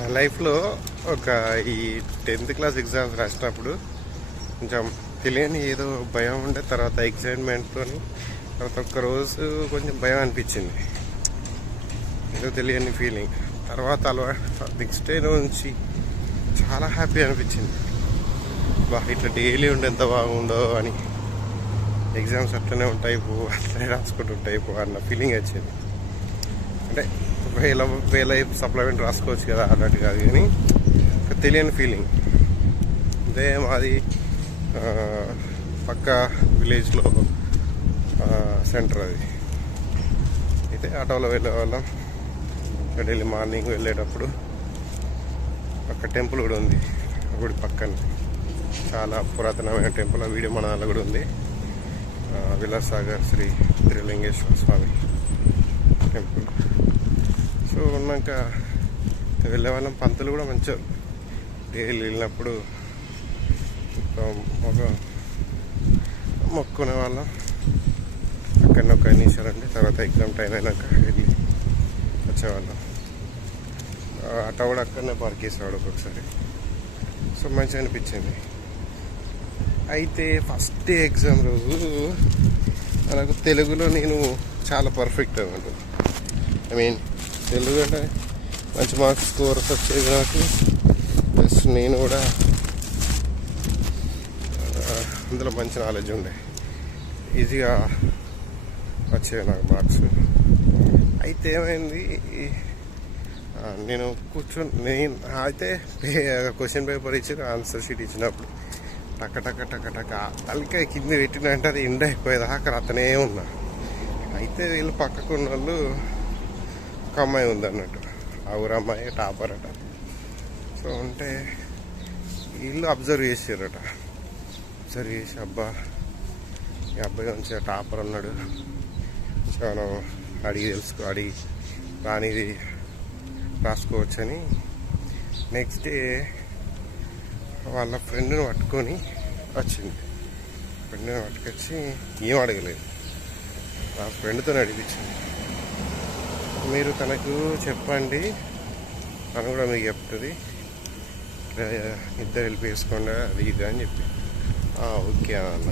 నా లైఫ్లో ఒక ఈ టెన్త్ క్లాస్ ఎగ్జామ్స్ రాసినప్పుడు కొంచెం తెలియని ఏదో భయం ఉండే తర్వాత ఎక్సైట్మెంట్తో తర్వాత ఒక్క రోజు కొంచెం భయం అనిపించింది. ఏదో తెలియని ఫీలింగ్. తర్వాత అలవాటు నెక్స్ట్ డే నుంచి చాలా హ్యాపీ అనిపించింది. బా ఇట్లా డైలీ ఉండే ఎంత బాగుండో అని. ఎగ్జామ్స్ అట్లనే ఉంటాయి పో అట్లనే రాసుకుంటుంటాయి పో అన్న ఫీలింగ్ వచ్చింది. అంటే వేల వేల సప్లిమెంట్ రాసుకోవచ్చు కదా అన్నట్టు కాదు కానీ ఒక తెలియని ఫీలింగ్ అదే మాది పక్క విలేజ్లో సెంటర్ అది. అయితే ఆటోలో వెళ్ళే వాళ్ళం. డైలీ మార్నింగ్ వెళ్ళేటప్పుడు పక్క టెంపుల్ కూడా ఉంది. గుడి పక్కన. చాలా పురాతనమైన టెంపుల్ ఆ వీడియో మన కూడా ఉంది. విలాసాగర్ శ్రీ త్రిలింగేశ్వర స్వామి. టెంపుల్ సో ఉన్నాక వెళ్ళే వాళ్ళం పంతులు కూడా మంచిగా డైలీ వెళ్ళినప్పుడు ఒక మొక్కునే వాళ్ళం అక్కడ ఒక నిమిషాలండి తర్వాత ఎగ్జామ్ టైం అయినాక వెళ్ళి వచ్చేవాళ్ళం. ఆ ఆటో కూడా అక్కడనే పార్క్ చేసేవాడు ఒక్కొక్కసారి. సో మంచిగా అనిపించింది. అయితే ఫస్ట్ డే ఎగ్జామ్ రోజు నాకు తెలుగులో నేను చాలా పర్ఫెక్ట్ అనుకుంటున్నాను ఐ మీన్ తెలుగు అంటే మంచి మార్క్స్ స్కోర్స్ వచ్చేది నాకు. ప్లస్ నేను కూడా అందులో మంచి నాలెడ్జ్ ఉండే. ఈజీగా వచ్చేవి నాకు మార్క్స్ అయితే ఏమైంది? నేను కూర్చొని నేను అయితే క్వశ్చన్ పేపర్ ఇచ్చిన ఆన్సర్ షీట్ ఇచ్చినప్పుడు టక టక టక టక తలకాయ కింద పెట్టినంటే అది ఎండ్ అయిపోయేదాకా అతనే ఉన్నా. అయితే వీళ్ళు పక్కకున్న వాళ్ళు ఒక అమ్మాయి ఉంది అన్నట్టు ఆ టాపర్ అట. సో ఉంటే వీళ్ళు అబ్జర్వ్ చేసారట అబ్జర్వ్ చేసి అబ్బా ఈ అబ్బాయి మంచిగా టాపర్ అన్నాడు మనం అడిగి తెలుసుకో అడిగి రానిది రాసుకోవచ్చని నెక్స్ట్ డే వాళ్ళ ఫ్రెండ్ని పట్టుకొని వచ్చింది. ఫ్రెండ్ని పట్టుకొచ్చి ఏం అడగలేదు. నా ఫ్రెండ్తో నడిపించింది మీరు తనకు చెప్పండి. తను కూడా మీకు చెప్తుంది. ఇద్దరు వెళ్ళి వేసుకోండి అది ఇది అని చెప్పి. ఓకే అన్న.